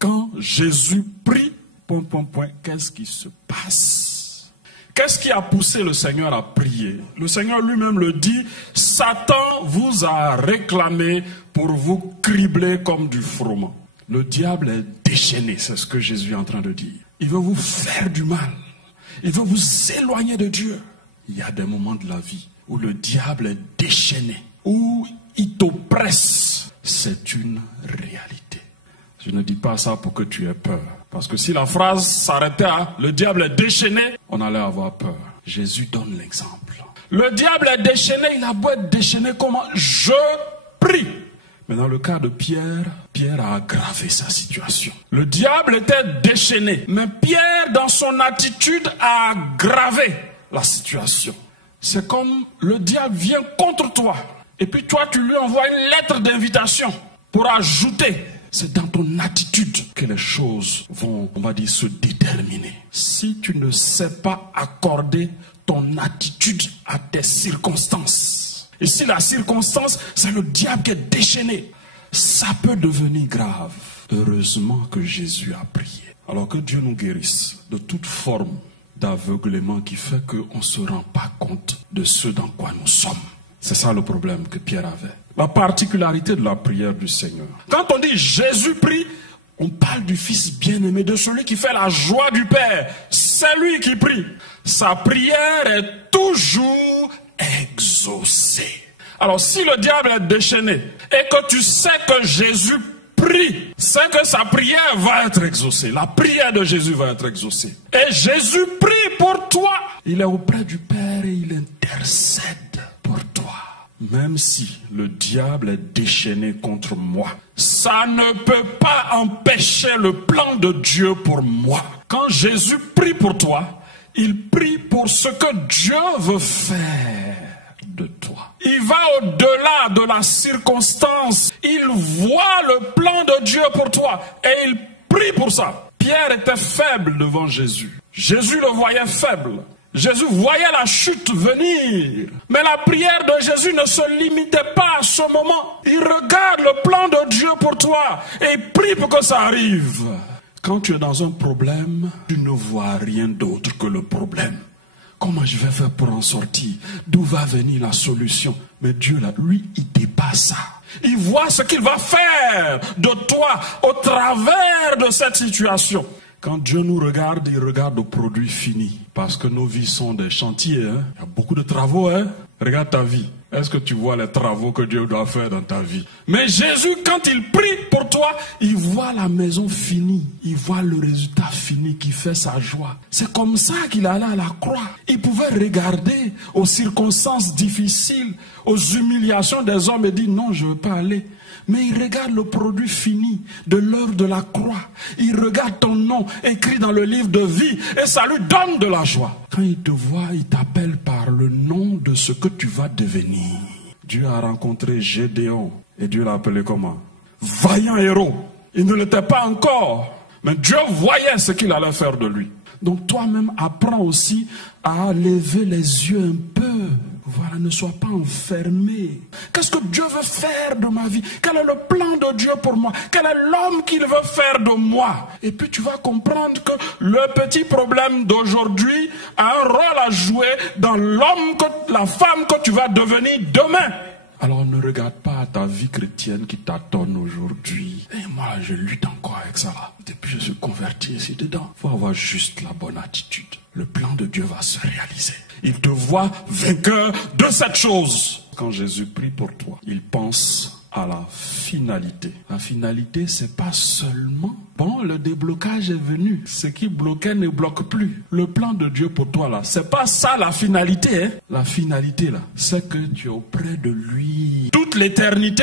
Quand Jésus prie, qu'est-ce qui se passe? Qu'est-ce qui a poussé le Seigneur à prier? Le Seigneur lui-même le dit, Satan vous a réclamé pour vous cribler comme du froment. Le diable est déchaîné, c'est ce que Jésus est en train de dire. Il veut vous faire du mal. Il veut vous éloigner de Dieu. Il y a des moments de la vie où le diable est déchaîné, où il t'oppresse. C'est une réalité. Je ne dis pas ça pour que tu aies peur. Parce que si la phrase s'arrêtait à « le diable est déchaîné », on allait avoir peur. Jésus donne l'exemple. Le diable est déchaîné, il a beau être déchaîné comment? Je prie. Mais dans le cas de Pierre, Pierre a aggravé sa situation. Le diable était déchaîné, mais Pierre, dans son attitude, a aggravé la situation. C'est comme le diable vient contre toi, et puis toi, tu lui envoies une lettre d'invitation pour ajouter. C'est dans ton attitude que les choses vont, on va dire, se déterminer. Si tu ne sais pas accorder ton attitude à tes circonstances, et si la circonstance, c'est le diable qui est déchaîné, ça peut devenir grave. Heureusement que Jésus a prié. Alors que Dieu nous guérisse de toute forme d'aveuglement qui fait qu'on ne se rend pas compte de ce dans quoi nous sommes. C'est ça le problème que Pierre avait. La particularité de la prière du Seigneur. Quand on dit Jésus prie, on parle du Fils bien-aimé, de celui qui fait la joie du Père. C'est lui qui prie. Sa prière est toujours exaucée. Alors si le diable est déchaîné et que tu sais que Jésus prie, c'est que sa prière va être exaucée. La prière de Jésus va être exaucée. Et Jésus prie pour toi. Il est auprès du Père et il intercède pour toi. Même si le diable est déchaîné contre moi, ça ne peut pas empêcher le plan de Dieu pour moi. Quand Jésus prie pour toi, il prie pour ce que Dieu veut faire de toi. Il va au-delà de la circonstance. Il voit le plan de Dieu pour toi et il prie pour ça. Pierre était faible devant Jésus. Jésus le voyait faible. Jésus voyait la chute venir. Mais la prière de Jésus ne se limitait pas à ce moment. Il regarde le plan de Dieu pour toi et il prie pour que ça arrive. Quand tu es dans un problème, tu ne vois rien d'autre que le problème. Comment je vais faire pour en sortir? D'où va venir la solution? Mais Dieu, là, lui, il dépasse ça. Il voit ce qu'il va faire de toi au travers de cette situation. Quand Dieu nous regarde, il regarde le produit fini. Parce que nos vies sont des chantiers. Hein? Il y a beaucoup de travaux. Hein? Regarde ta vie. Est-ce que tu vois les travaux que Dieu doit faire dans ta vie? Mais Jésus, quand il prie pour toi, il voit la maison finie. Il voit le résultat fini qui fait sa joie. C'est comme ça qu'il allait à la croix. Il pouvait regarder aux circonstances difficiles, aux humiliations des hommes et dire non, je ne veux pas aller. Mais il regarde le produit fini de l'œuvre de la croix. Il regarde ton nom écrit dans le livre de vie et ça lui donne de la joie. Quand il te voit, il t'appelle par le nom de ce que tu vas devenir. Dieu a rencontré Gédéon et Dieu l'a appelé comment? Vaillant héros. Il ne l'était pas encore, mais Dieu voyait ce qu'il allait faire de lui. Donc toi-même apprends aussi à lever les yeux un peu. Voilà, ne sois pas enfermé. Qu'est-ce que Dieu veut faire de ma vie? Quel est le plan de Dieu pour moi? Quel est l'homme qu'il veut faire de moi? Et puis tu vas comprendre que le petit problème d'aujourd'hui a un rôle à jouer dans l'homme, la femme que tu vas devenir demain. Alors ne regarde pas ta vie chrétienne qui t'attend aujourd'hui. Et moi, je lutte encore avec ça là. Depuis que je suis converti ici dedans. Il faut avoir juste la bonne attitude. Le plan de Dieu va se réaliser. Il te voit vainqueur de cette chose. Quand Jésus prie pour toi, il pense à la finalité. La finalité, c'est pas seulement... Bon, le déblocage est venu. Ce qui bloquait ne bloque plus. Le plan de Dieu pour toi, là, c'est pas ça la finalité. Hein? La finalité, là, c'est que tu es auprès de lui. Toute l'éternité.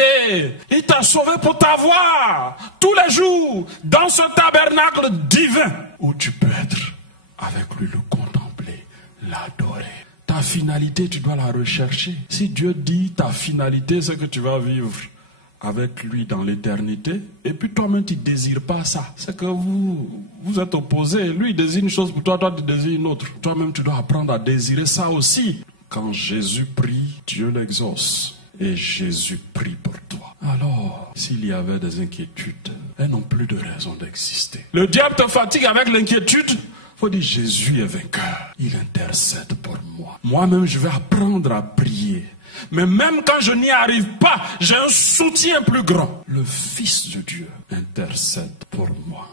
Il t'a sauvé pour t'avoir. Tous les jours, dans ce tabernacle divin, où tu peux être avec lui, le contempler, l'adorer. Ta finalité, tu dois la rechercher. Si Dieu dit ta finalité, c'est que tu vas vivre avec lui dans l'éternité, et puis toi-même tu ne désires pas ça. C'est que vous êtes opposés. Lui il désire une chose pour toi, toi tu désires une autre. Toi-même tu dois apprendre à désirer ça aussi. Quand Jésus prie, Dieu l'exauce. Et Jésus prie pour toi. Alors, s'il y avait des inquiétudes, elles n'ont plus de raison d'exister. Le diable te fatigue avec l'inquiétude. Il faut dire, Jésus est vainqueur. Il intercède pour moi. Moi-même, je vais apprendre à prier. Mais même quand je n'y arrive pas, j'ai un soutien plus grand. Le Fils de Dieu intercède pour moi.